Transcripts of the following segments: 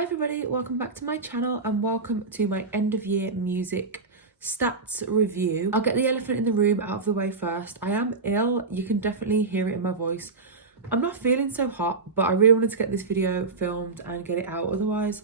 Hi everybody, welcome back to my channel and welcome to my end of year music stats review. I'll get the elephant in the room out of the way first. I am ill, you can definitely hear it in my voice. I'm not feeling so hot, but I really wanted to get this video filmed and get it out, otherwise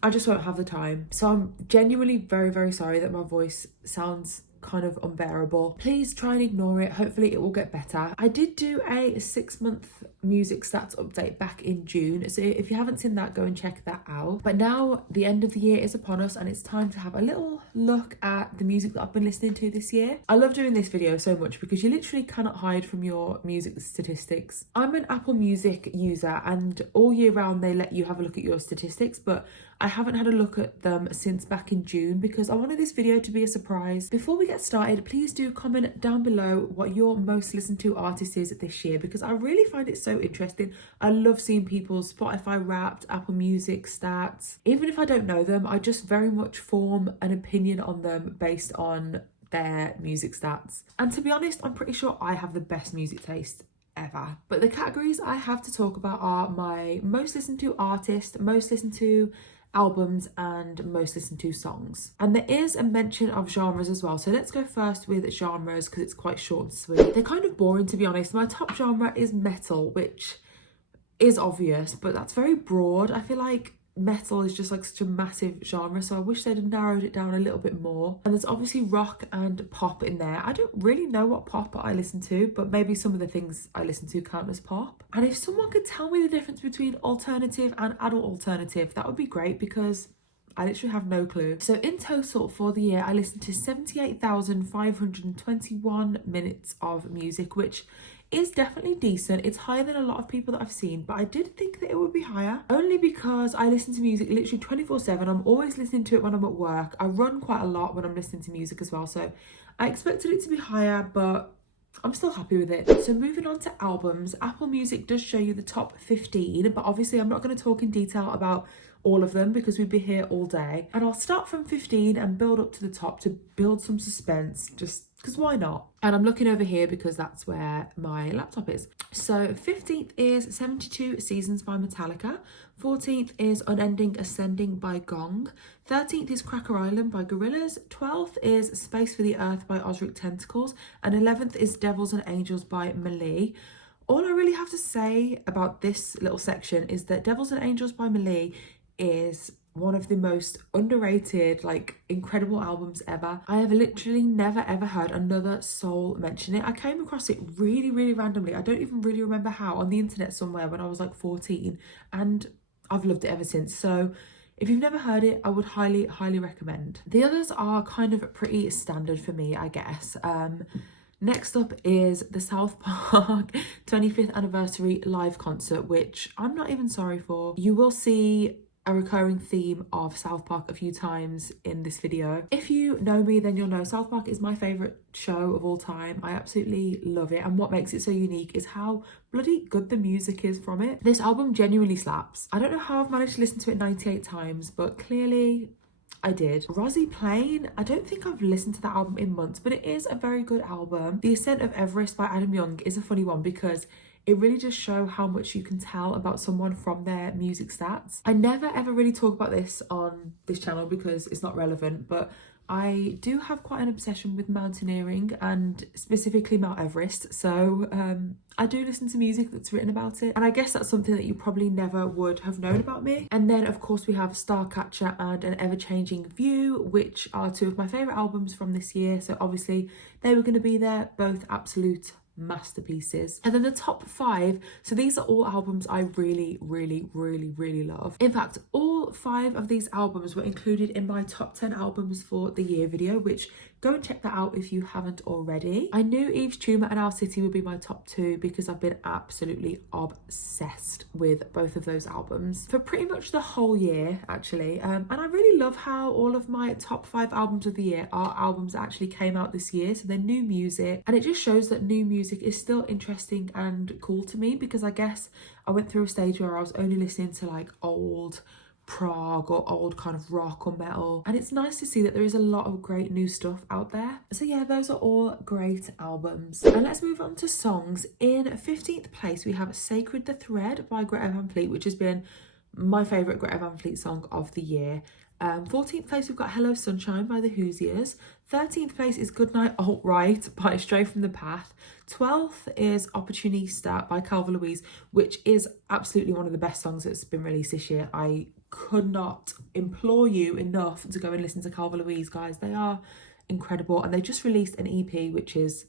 I just won't have the time. So I'm genuinely very sorry that my voice sounds kind of unbearable. Please try and ignore it, hopefully it will get better. I did do a 6-month music stats update back in June, so if you haven't seen that, go and check that out. But now the end of the year is upon us and it's time to have a little look at the music that I've been listening to this year. I love doing this video so much because you literally cannot hide from your music statistics. I'm an Apple Music user and all year round they let you have a look at your statistics, but I haven't had a look at them since back in June because I wanted this video to be a surprise. Before we get started, please do comment down below what your most listened to artist is this year because I really find it so interesting. I love seeing people's Spotify Wrapped, Apple Music stats. Even if I don't know them, I just very much form an opinion on them based on their music stats. And to be honest, I'm pretty sure I have the best music taste ever. But the categories I have to talk about are my most listened to artist, most listened to albums and most listened to songs. And there is a mention of genres as well, so let's go first with genres because it's quite short and sweet. They're kind of boring, to be honest. My top genre is metal, which is obvious, but that's very broad. I feel like metal is just like such a massive genre, so I wish they'd have narrowed it down a little bit more. And there's obviously rock and pop in there. I don't really know what pop I listen to, but maybe some of the things I listen to count as pop. And if someone could tell me the difference between alternative and adult alternative, that would be great because I literally have no clue. So in total for the year, I listened to 78,521 minutes of music, which is definitely decent. It's higher than a lot of people that I've seen, but I did think that it would be higher only because I listen to music literally 24/7. I'm always listening to it when I'm at work. I run quite a lot when I'm listening to music as well, so I expected it to be higher, but I'm still happy with it. So moving on to albums, Apple Music does show you the top 15, but obviously I'm not going to talk in detail about all of them because we'd be here all day. And I'll start from 15 and build up to the top to build some suspense, just because why not? And I'm looking over here because that's where my laptop is. So 15th is 72 Seasons by Metallica. 14th is Unending Ascending by Gong. 13th is Cracker Island by Gorillaz. 12th is Space for the Earth by Ozric Tentacles. And 11th is Devils and Angels by Melee. All I really have to say about this little section is that Devils and Angels by Melee is one of the most underrated, like, incredible albums ever. I have literally never ever heard another soul mention it. I came across it really randomly. I don't even really remember how, on the internet somewhere when I was like 14, and I've loved it ever since. So if you've never heard it, I would highly recommend. The others are kind of pretty standard for me, I guess. Next up is the South Park 25th anniversary live concert, which I'm not even sorry for. You will see a recurring theme of South Park a few times in this video. If you know me, then you'll know South Park is my favourite show of all time. I absolutely love it, and what makes it so unique is how bloody good the music is from it. This album genuinely slaps. I don't know how I've managed to listen to it 98 times, but clearly I did. Rosie Plain, I don't think I've listened to that album in months, but it is a very good album. The Ascent of Everest by Adam Young is a funny one because it really does show how much you can tell about someone from their music stats. I never ever really talk about this on this channel because it's not relevant, but I do have quite an obsession with mountaineering and specifically Mount Everest. So I do listen to music that's written about it. And I guess that's something that you probably never would have known about me. And then of course we have Starcatcher and An Ever-Changing View, which are two of my favourite albums from this year. So obviously they were going to be there, both absolute masterpieces. And then the top 5, so these are all albums I really love. In fact, all 5 of these albums were included in my top 10 albums for the year video, which go and check that out if you haven't already. I knew Eve's Tumor and Our City would be my top 2 because I've been absolutely obsessed with both of those albums for pretty much the whole year, actually. And I really love how all of my top 5 albums of the year are albums that actually came out this year, so they're new music, and it just shows that new music is still interesting and cool to me because I guess I went through a stage where I was only listening to like old prog or old kind of rock or metal, and it's nice to see that there is a lot of great new stuff out there. So yeah, those are all great albums. And let's move on to songs. In 15th place we have Sacred the Thread by Greta Van Fleet, which has been my favourite Greta Van Fleet song of the year. 14th place, we've got Hello Sunshine by the Hoosiers. 13th place is Goodnight Alt-Right by Stray from the Path. 12th is Opportunista by Calvin Louise, which is absolutely one of the best songs that's been released this year. I could not implore you enough to go and listen to Calvin Louise, guys. They are incredible, and they just released an EP, which is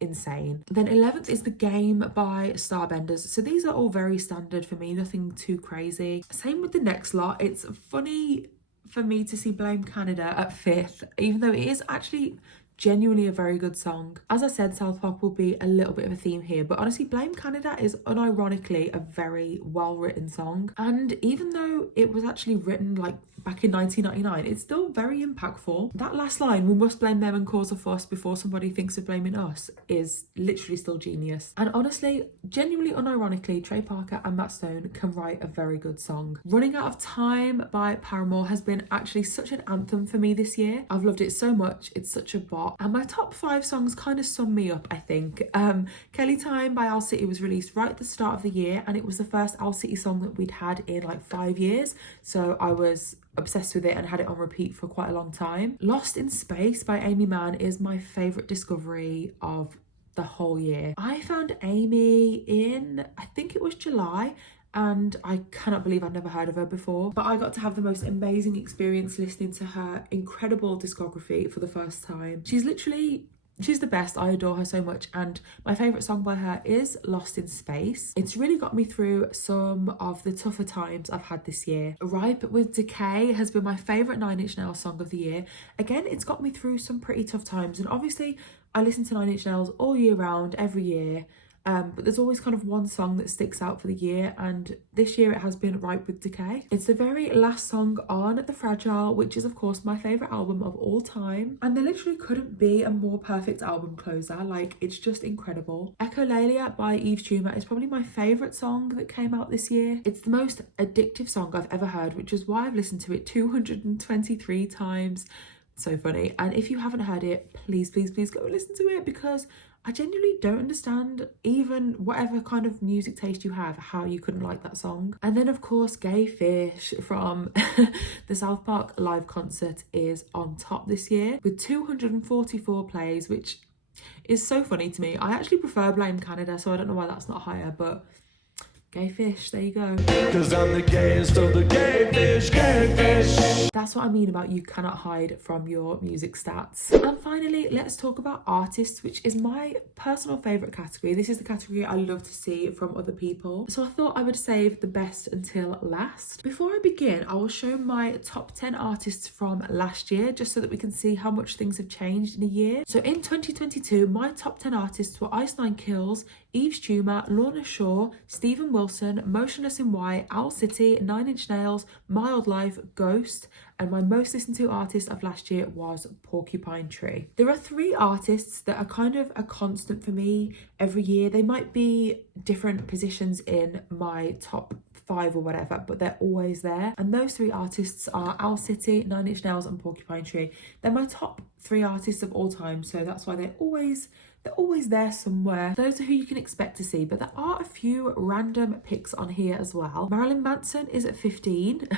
insane. Then 11th is The Game by Starbenders. So these are all very standard for me, nothing too crazy. Same with the next lot. It's funny for me to see Blame Canada at 5th, even though it is actually genuinely a very good song. As I said, South Park will be a little bit of a theme here, but honestly, Blame Canada is unironically a very well written song. And even though it was actually written like back in 1999, it's still very impactful. That last line, "we must blame them and cause a fuss before somebody thinks of blaming us," is literally still genius. And honestly, genuinely unironically, Trey Parker and Matt Stone can write a very good song. Running Out of Time by Paramore has been actually such an anthem for me this year. I've loved it so much. It's such a bop. And my top 5 songs kind of sum me up, I think. Kelly Time by Owl City was released right at the start of the year, and it was the first Owl City song that we'd had in like 5 years. So I was obsessed with it and had it on repeat for quite a long time. Lost in Space by Amy Mann is my favourite discovery of the whole year. I found Amy in, I think it was July, and I cannot believe I'd never heard of her before. But I got to have the most amazing experience listening to her incredible discography for the first time. She's the best. I adore her so much, and my favourite song by her is Lost in Space. It's really got me through some of the tougher times I've had this year. Ripe with Decay has been my favourite Nine Inch Nails song of the year. Again, it's got me through some pretty tough times, and obviously I listen to Nine Inch Nails all year round, every year. But there's always kind of one song that sticks out for the year, and this year it has been Ripe with Decay. It's the very last song on The Fragile, which is of course my favourite album of all time, and there literally couldn't be a more perfect album closer. Like, it's just incredible. Echolalia by Yves Tumor is probably my favourite song that came out this year. It's the most addictive song I've ever heard, which is why I've listened to it 223 times. So funny. And if you haven't heard it, please go and listen to it, because I genuinely don't understand, even whatever kind of music taste you have, how you couldn't like that song. And then of course, Gay Fish from the South Park live concert is on top this year with 244 plays, which is so funny to me. I actually prefer Blame Canada, so I don't know why that's not higher, but Gay Fish, there you go. 'Cause I'm the gayest of the gay fish, gay fish. That's what I mean about you cannot hide from your music stats. And finally, let's talk about artists, which is my personal favourite category. This is the category I love to see from other people. So I thought I would save the best until last. Before I begin, I will show my top 10 artists from last year, just so that we can see how much things have changed in a year. So in 2022, my top 10 artists were Ice Nine Kills, Yves Tumor, Lorna Shore, Stephen Wilson, Motionless in White, Owl City, Nine Inch Nails, Mild Life, Ghost, and my most listened to artist of last year was Porcupine Tree. There are 3 artists that are kind of a constant for me every year. They might be different positions in my top 5 or whatever, but they're always there. And those 3 artists are Owl City, Nine Inch Nails and Porcupine Tree. They're my top 3 artists of all time, so that's why they're always there somewhere. Those are who you can expect to see, but there are a few random picks on here as well. Marilyn Manson is at 15.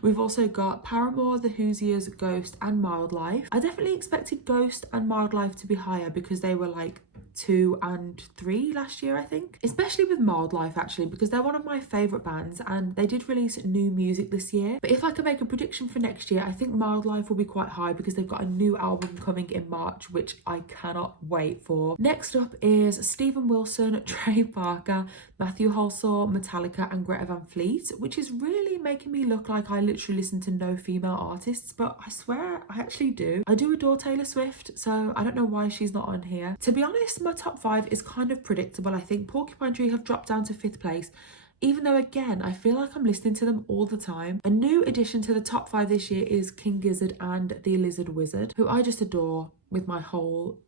We've also got Paramore, The Hoosiers, Ghost and Mild Life. I definitely expected Ghost and Mild Life to be higher because they were like 2 and 3 last year, I think. Especially with Mild Life, actually, because they're one of my favourite bands and they did release new music this year. But if I could make a prediction for next year, I think Mild Life will be quite high because they've got a new album coming in March, which I cannot wait for. Next up is Stephen Wilson, Trey Parker, Matthew Halsall, Metallica and Greta Van Fleet, which is really making me look like I literally listen to no female artists, but I swear I actually do. I do adore Taylor Swift, so I don't know why she's not on here. To be honest, my top 5 is kind of predictable. I think Porcupine Tree have dropped down to 5th place, even though again I feel like I'm listening to them all the time. A new addition to the top 5 this year is King Gizzard and the Lizard Wizard, who I just adore with my whole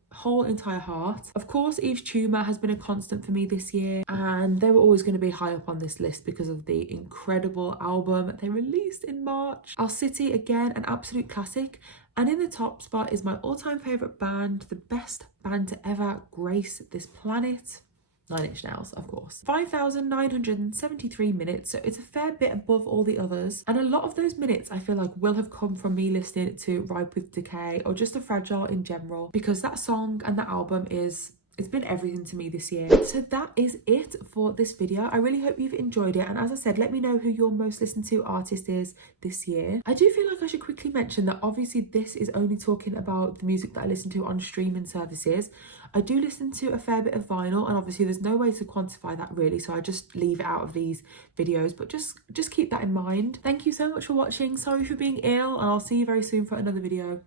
entire heart. Of course, Yves Tumor has been a constant for me this year, and they were always going to be high up on this list because of the incredible album they released in March. Owl City, again, an absolute classic. And in the top spot is my all-time favourite band, the best band to ever grace this planet. Nine Inch Nails, of course. 5,973 minutes, so it's a fair bit above all the others. And a lot of those minutes I feel like will have come from me listening to Ripe with Decay or just The Fragile in general, because that song and that album it's been everything to me this year. So that is it for this video. I really hope you've enjoyed it. And as I said, let me know who your most listened to artist is this year. I do feel like I should quickly mention that obviously this is only talking about the music that I listen to on streaming services. I do listen to a fair bit of vinyl, and obviously there's no way to quantify that really, so I just leave it out of these videos, but just keep that in mind. Thank you so much for watching. Sorry for being ill, and I'll see you very soon for another video.